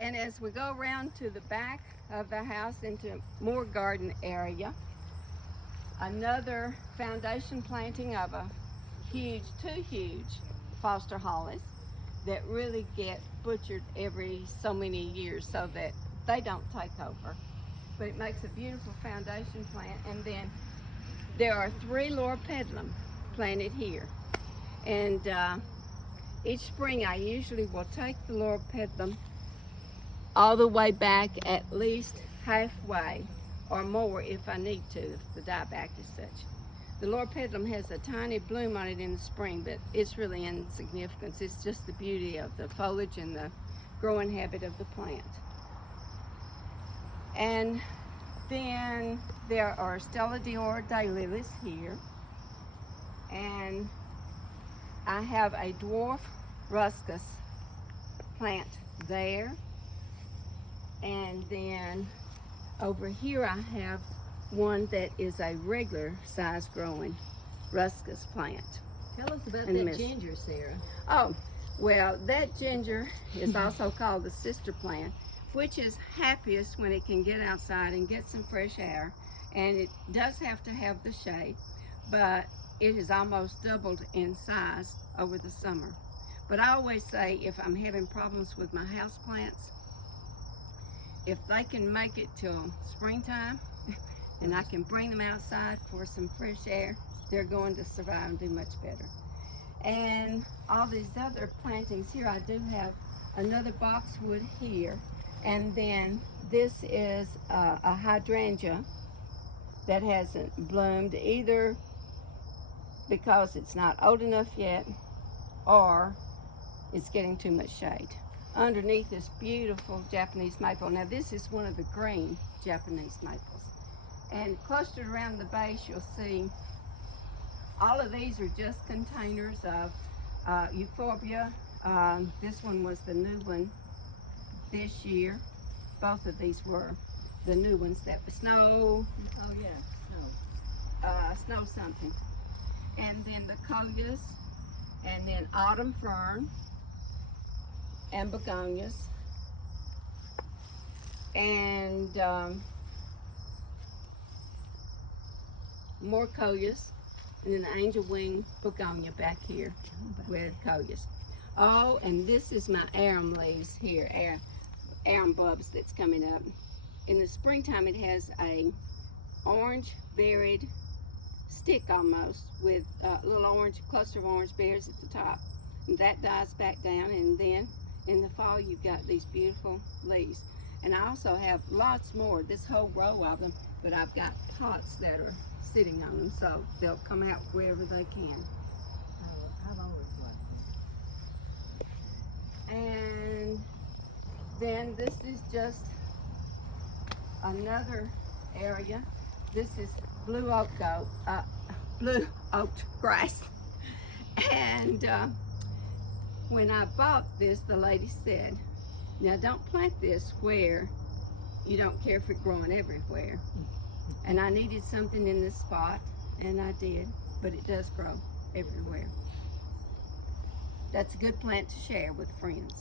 And as we go around to the back of the house into more garden area, another foundation planting of a two huge Foster hollies that really get butchered every so many years so that they don't take over. But it makes a beautiful foundation plant. And then there are 3 loropetalum planted here. And each spring I usually will take the loropetalum all the way back at least halfway or more if I need to, if the dieback is such. The loropetalum has a tiny bloom on it in the spring, but it's really insignificant. It's just the beauty of the foliage and the growing habit of the plant. And then there are Stella Dior daylilies here. And I have a dwarf ruscus plant there. And then over here I have one that is a regular size growing ruscus plant. Tell us about that ginger, Sarah. Oh, well, that ginger is also called the sister plant, which is happiest when it can get outside and get some fresh air. And it does have to have the shade, but it has almost doubled in size over the summer. But I always say, if I'm having problems with my house plants, if they can make it till springtime and I can bring them outside for some fresh air, they're going to survive and do much better. And all these other plantings here, I do have another boxwood here. And then this is a hydrangea that hasn't bloomed either because it's not old enough yet or it's getting too much shade. Underneath this beautiful Japanese maple. Now this is one of the green Japanese maples. And clustered around the base you'll see all of these are just containers of euphorbia. This one was the new one this year. Both of these were the new ones that were snow. Oh yeah, snow something. And then the coleus, and then autumn fern, and begonias, and more coleus, and then the angel wing begonia back here with coleus. Oh, and this is my arum leaves here, arum bulbs that's coming up. In the springtime it has a orange berried stick almost with a little orange cluster of orange berries at the top. And that dies back down, and then in the fall you've got these beautiful leaves. And I also have lots more, this whole row of them, but I've got pots that are sitting on them, so they'll come out wherever they can. I've always liked them. And then this is just another area. This is blue oak grass. And when I bought this, the lady said, now don't plant this where you don't care for it growing everywhere. And I needed something in this spot, and I did, but it does grow everywhere. That's a good plant to share with friends.